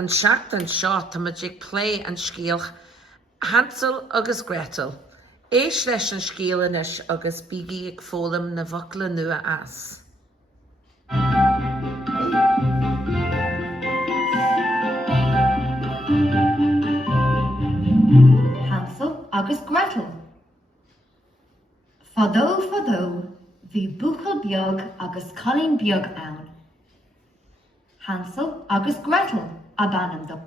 An seachtain seo tá muid ag plé an scíal Hansel agus Gretel. Éis leis an scíal inis agus bígí ag fólam na bhocla nua as. Hansel agus Gretel. Fadó, bhí buchal beag agus colleen beag ann. Hansel agus Gretel a bannam them.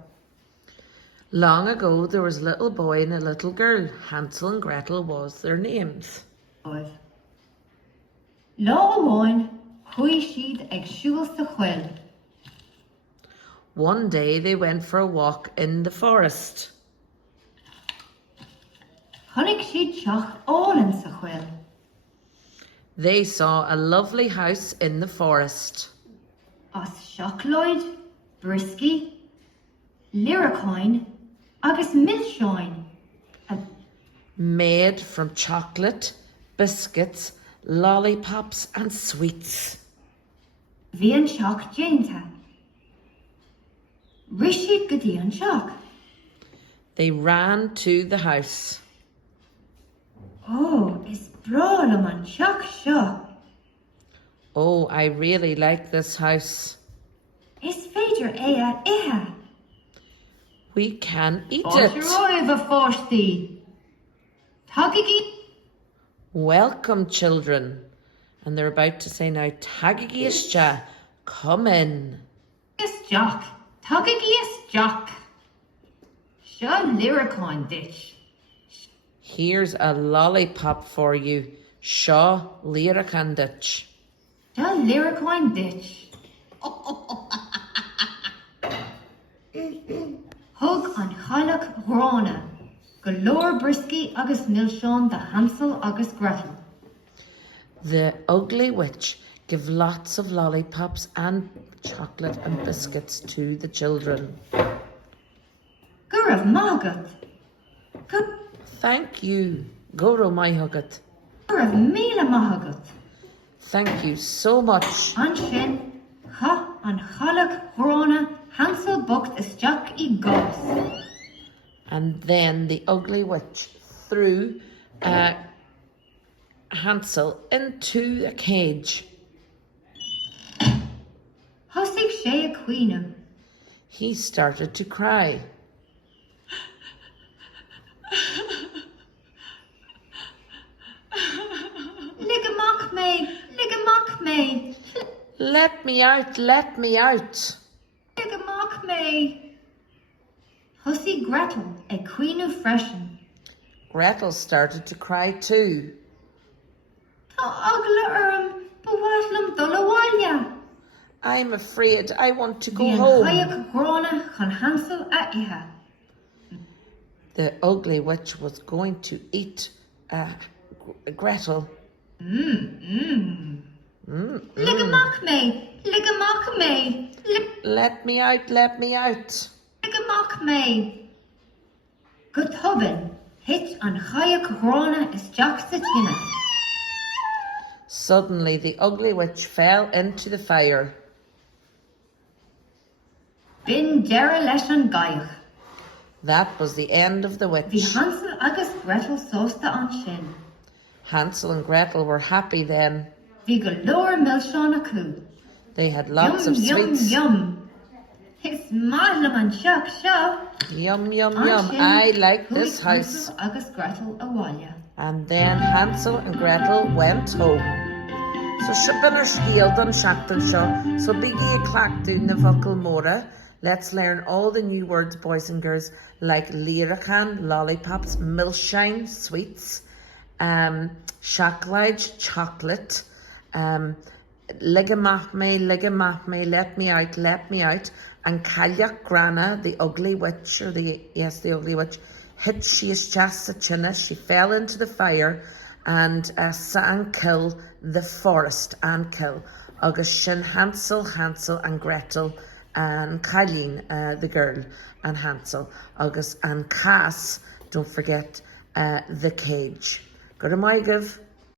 Long ago there was a little boy and a little girl. Hansel and Gretel was their names. Lá amháin, chuaigh siad ag siúil sa chfuil. One day they went for a walk in the forest. Chonaic siad seach ólan sa chfuil. They saw a lovely house in the forest. As seachloid, brisky, liricáin agus milseáin. Made from chocolate, biscuits, lollipops and sweets. Bhí an seach déanta. Ris siad go dtí an seach. They ran to the house. Oh, is bralam an seach seo. Oh, I really like this house. Is féidir é a ithe. We can eat Áit it. roimh a fáistí. Tagigi. Welcome, children. And they're about to say now, Tagigi isja, come in. Is Jack. Tagigi is Jack. Seo liricáin ditch. Here's a lollipop for you. Shaw Liracandich. Seo liricáin ditch. Thug an chailech hrána. Go leor brisky agus milseán de Hansel agus Gretel. The ugly witch gave lots of lollipops and chocolate and biscuits to the children. Go raibh mágat. Go Thank you. Goro my hugat. raibh míle mágat. Thank you so much. An sin, cha an chailech hrána Hansel bocht is Jack I gos. And then the ugly witch threw Hansel into a cage. Thosig sé a cuiine. He started to cry. Ligamach me. Let me out, let me out. Ligamach me. Hussy Gretel a cuiine freisin. Gretel started to cry too. Tá agla bhhaitlim dul bháile. I'm afraid I want to go Bhí an home. chailech hrána chun Hansel a ithe. The ugly witch was going to eat Gretel. Ligamach me. Let me out, let me out. Ligamach me. Go tubbin, hit an chailech hrána is Jack sa tine. Suddenly the ugly witch fell into the fire. Bin deire leis an Gaeilge. That was the end of the Bhí witch. Hansel agus Gretel sósta an sin. Hansel and Gretel were happy then. Bhí go leor milseán acu. They had lots of sweets. Yum. Is málam an seach seo. Yum, yum, An yum. sin, I like chuaigh this house. Hansel agus Gretel a bháile. And then Hansel and Gretel went home. So Shabana Shield on Shakton Shaw. So Biggie a clack down the vocal mora. Let's learn all the new words, boys and girls, like liracan, lollipops, milkshine, sweets, shaklage, chocolate, ligamahme, let me out, and Kalyak Grana, the ugly witch, the ugly witch, hit she is just a chinna, she fell into the fire, and sang kill the forest and kill. August shin Hansel and Gretel, and Colleen, the girl, and Hansel, August and Cass, don't forget the cage. Go to my give.